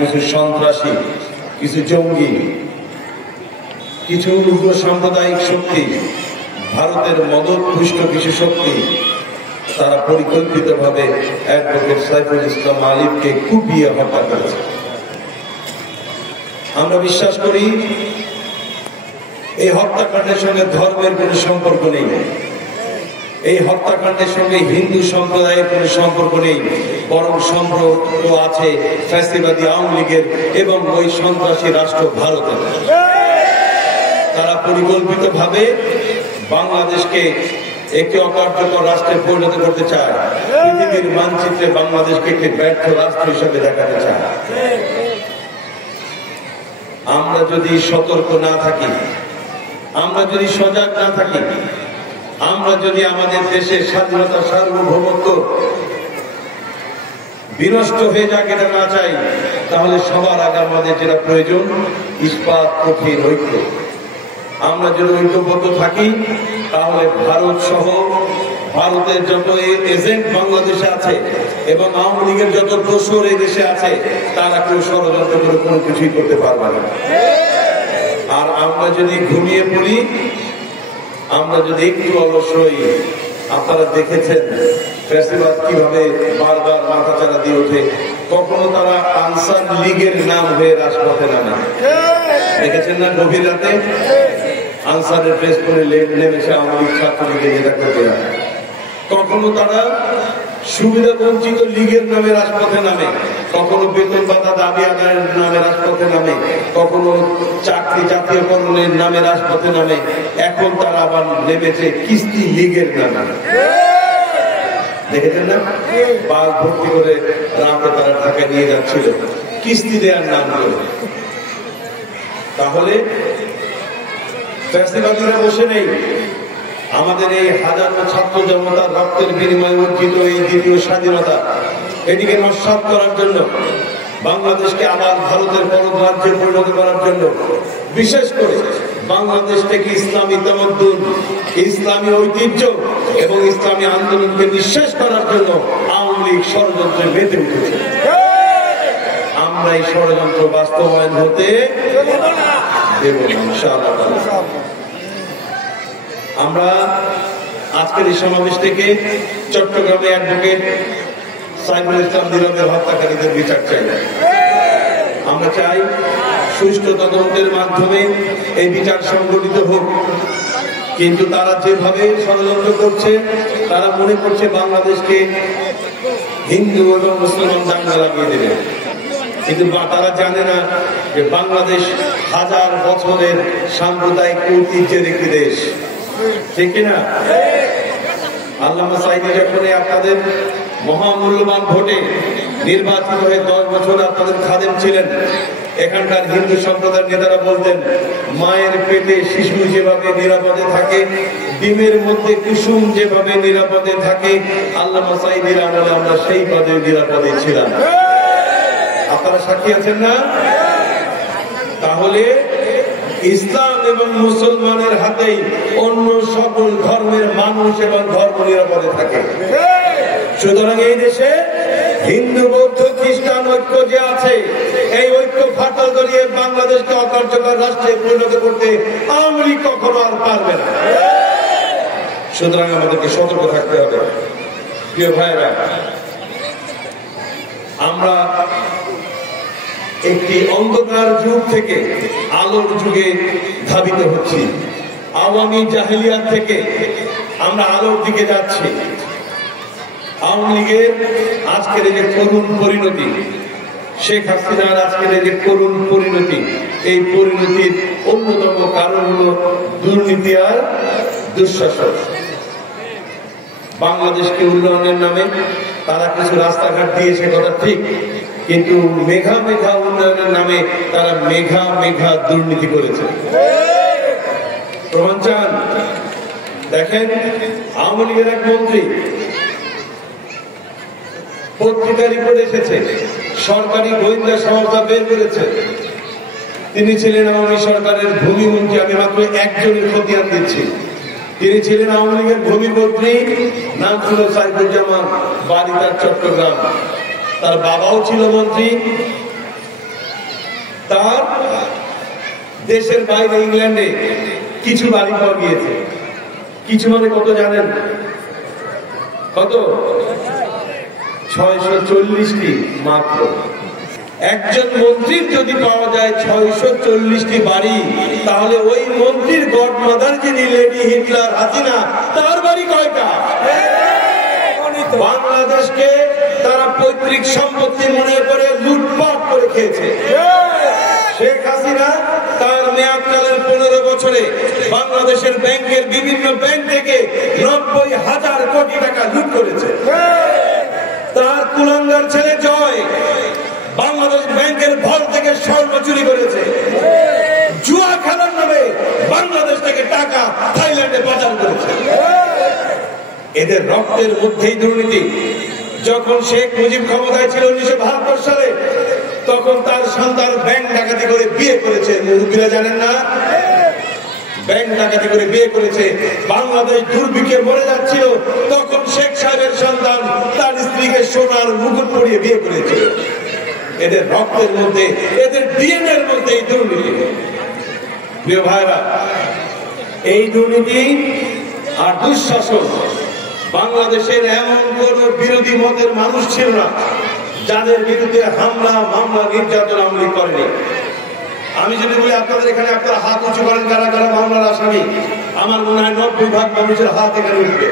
কিছু সন্ত্রাসী, কিছু জঙ্গি, কিছু উগ্র সাম্প্রদায়িক শক্তি, ভারতের মদতপুষ্ট কিছু শক্তি, তারা পরিকল্পিতভাবে অ্যাডভোকেট সাইফুল ইসলাম আলিফকে কুপিয়ে হত্যা করেছে। আমরা বিশ্বাস করি এই হত্যাকাণ্ডের সঙ্গে ধর্মের কোনো সম্পর্ক নেই, এই হত্যাকাণ্ডের সঙ্গে হিন্দু সম্প্রদায়ের কোনো সম্পর্ক নেই, বরং সম্পর্ক আছে ফ্যাসিবাদী আওয়ামী লীগের এবং ওই সন্ত্রাসী রাষ্ট্র ভারতের। তারা পরিকল্পিতভাবে বাংলাদেশকে একটি অকার্যকর রাষ্ট্রে পরিণত করতে চায়, পৃথিবীর মানচিত্রে বাংলাদেশকে একটি ব্যর্থ রাষ্ট্র হিসেবে দেখাতে চায়। আমরা যদি সতর্ক না থাকি, আমরা যদি সজাগ না থাকি, আমরা যদি আমাদের দেশের স্বাধীনতা সার্বভৌমত্ব বিনষ্ট হয়ে যাক এটা না চাই, তাহলে সবার আগে আমাদের যেটা প্রয়োজন ইস্পাত কঠিন ঐক্য। আমরা যদি ঐক্যবদ্ধ থাকি তাহলে ভারত সহ ভারতের যত এজেন্ট বাংলাদেশে আছে এবং আওয়ামী লীগের যত দোসর এই দেশে আছে, তারা কেউ ষড়যন্ত্র করে কোনো কিছুই করতে পারবে না। আর আমরা যদি ঘুমিয়ে পড়ি, আমরা যদি একটু অলস হই, আপনারা দেখেছেন ফ্যাসিবাদ কিভাবে বারবার মাথাচাড়া দিয়ে ওঠে। কখনো তারা আনসার লীগের নাম হয়ে রাজপথে নামে, দেখেছেন না? গভীর রাতে আনসারের ড্রেস পরে নেমেছে আওয়ামী লীগ ছাত্রলীগের নেতা কর্মীরা। কখনো তারা সুবিধা বঞ্চিত লীগের নামে রাজপথে নামে, কখনো বেতন ভাতা দাবি আদায়ের নামে রাজপথে নামে, কখনো চাকরি জাতীয়করণের নামে রাজপথে নামে। এখন তারা আবার নেমেছে কিস্তি লীগের নামে, দেখেছেন না? বাস ভর্তি করে রাতে তারা ঢাকায় নিয়ে যাচ্ছিল কিস্তি দেওয়ার নাম করে। তাহলে ফ্যাসিবাদীরা বসে নেই। আমাদের এই হাজারো ছাত্র জনতার রক্তের বিনিময়ে অর্জিত এই দ্বিতীয় স্বাধীনতা, এটিকে নস্যাৎ করার জন্য, বাংলাদেশকে আবার ভারতের পরম রাজ্যে পরিণত করার জন্য, বিশেষ করে বাংলাদেশ থেকে ইসলামী তামাদ্দুন, ইসলামী ঐতিহ্য এবং ইসলামী আন্দোলনকে নিঃশেষ করার জন্য আওয়ামী লীগ ষড়যন্ত্রে মেতে উঠেছে। আমরা এই ষড়যন্ত্র বাস্তবায়ন হতে দেব না ইনশাআল্লাহ। আমরা আজকের এই সমাবেশ থেকে চট্টগ্রামে অ্যাডভোকেট সাইফুল ইসলাম নীরবের হত্যাকারীদের বিচার চাই। আমরা চাই সুষ্ঠু তদন্তের মাধ্যমে এই বিচার সংগঠিত হোক। কিন্তু তারা যেভাবে ষড়যন্ত্র করছে, তারা মনে করছে বাংলাদেশকে হিন্দু এবং মুসলমান দাঙ্গা লাগিয়ে দেবে। কিন্তু তারা জানে না যে বাংলাদেশ হাজার বছরের সাম্প্রদায়িক ঐতিহ্যের একটি দেশ, ঠিক কিনা? আল্লামা সাঈদী যখন আপনাদের মহামূল্যবান ভোটে নির্বাচিত হয়ে 10 বছর আপনাদের খাদেম ছিলেন, এখানকার হিন্দু সম্প্রদায়ের নেতারা বলতেন, মায়ের পেটে শিশু যেভাবে নিরাপদে থাকে, ডিমের মধ্যে কুসুম যেভাবে নিরাপদে থাকে, আল্লামা সাঈদীর আমলে আমরা সেই পদে নিরাপদে ছিলাম। আপনারা সাক্ষী আছেন না? তাহলে ইসলাম এবং মুসলমানের হাতেই অন্য সকল ধর্মের মানুষ এবং ধর্ম নিরাপদে থাকে। সুতরাং এই দেশে হিন্দু বৌদ্ধ খ্রিস্টান ঐক্য যে আছে, এই ঐক্য ফাটল ধরিয়ে বাংলাদেশকে অকার্যকর রাষ্ট্রে পরিণত করতে আওয়ামী লীগ কখনো আর পারবে না। সুতরাং আমাদেরকে সতর্ক থাকতে হবে। প্রিয় ভাইয়েরা, আমরা একটি অন্ধকার যুগ থেকে আলোর যুগে ধাবিত হচ্ছি। আওয়ামী জাহেলিয়াত থেকে আমরা আলোর দিকে যাচ্ছি। আওয়ামী লীগের আজকের এই যে করুণ পরিণতি, শেখ হাসিনার আজকের এই যে করুণ পরিণতি, এই পরিণতির অন্যতম কারণ হল দুর্নীতি আর দুঃশাসন। বাংলাদেশকে উন্নয়নের নামে তারা কিছু রাস্তাঘাট দিয়েছে, কথা ঠিক, কিন্তু মেঘা মেঘা উন্নয়নের নামে তারা মেঘা মেঘা দুর্নীতি করেছে। প্রমাণ চান? দেখেন, আওয়ামী লীগের এক মন্ত্রী পত্রিকার রিপোর্ট এসেছে, সরকারি গোয়েন্দা সংস্থা বের করেছে, তিনি ছিলেন আওয়ামী সরকারের ভূমিমন্ত্রী। আমি মাত্র একজনের খতিয়ান দিচ্ছি। তিনি ছিলেন আওয়ামী লীগের ভূমিমন্ত্রী, নাম ছিল সাইফুজ্জামান, বাড়ি তার চট্টগ্রাম। তার বাবাও ছিল মন্ত্রী, তার দেশের বাইরে ইংল্যান্ডে কিছু বাড়ি পাওয়া গিয়েছে। কিছু মানে কত জানেন? কত? 640টি মাত্র। একজন মন্ত্রীর যদি পাওয়া যায় 640টি বাড়ি, তাহলে ওই মন্ত্রীর গডমাদার যিনি লেডি হিটলার হাসিনা, তার বাড়ি কয়টা? বাংলাদেশকে তারা পৈতৃক সম্পত্তি মনে করে লুটপাট করে খেয়েছে। শেখ হাসিনা তার মেয়াদকালের 15 বছরে বাংলাদেশের ব্যাংকের বিভিন্ন ব্যাংক থেকে 90,000 কোটি টাকা লুট করেছে। তার কুলাঙ্গার ছেলে জয় বাংলাদেশ ব্যাংকের ভল থেকে স্বর্ণ চুরি করেছে। জুয়া খেলার নামে বাংলাদেশ থেকে টাকা থাইল্যান্ডে পাচার করেছে। এদের রক্তের মধ্যেই দুর্নীতি। যখন শেখ মুজিব ক্ষমতায় ছিল 1972 সালে, তখন তার সন্তান ব্যাংক ডাকাতি করে বিয়ে করেছে। মুরব্বীরা জানেন না? ব্যাংক ডাকাতি করে বিয়ে করেছে। বাংলাদেশ দুর্ভিক্ষে মরে যাচ্ছিল, তখন শেখ সাহেবের সন্তান তার স্ত্রীকে সোনার মুকুট পরিয়ে বিয়ে করেছে। এদের রক্তের মধ্যে, এদের ডিএনএ এর মধ্যে এই দুর্নীতি। প্রিয় ভাইরা, এই দুর্নীতি আর দুঃশাসন বাংলাদেশের এমন কোন বিরোধী মতের মানুষ ছিল না যাদের বিরুদ্ধে হামলা, মামলা, নির্যাতন আমলি করেনি। আমি যদি বলি আপনাদের এখানে আপনারা হাত উঁচু করেন কারা কারা মামলার আসামি, আমার মনে হয় 90 ভাগ মানুষের হাত এখানে উঠবে।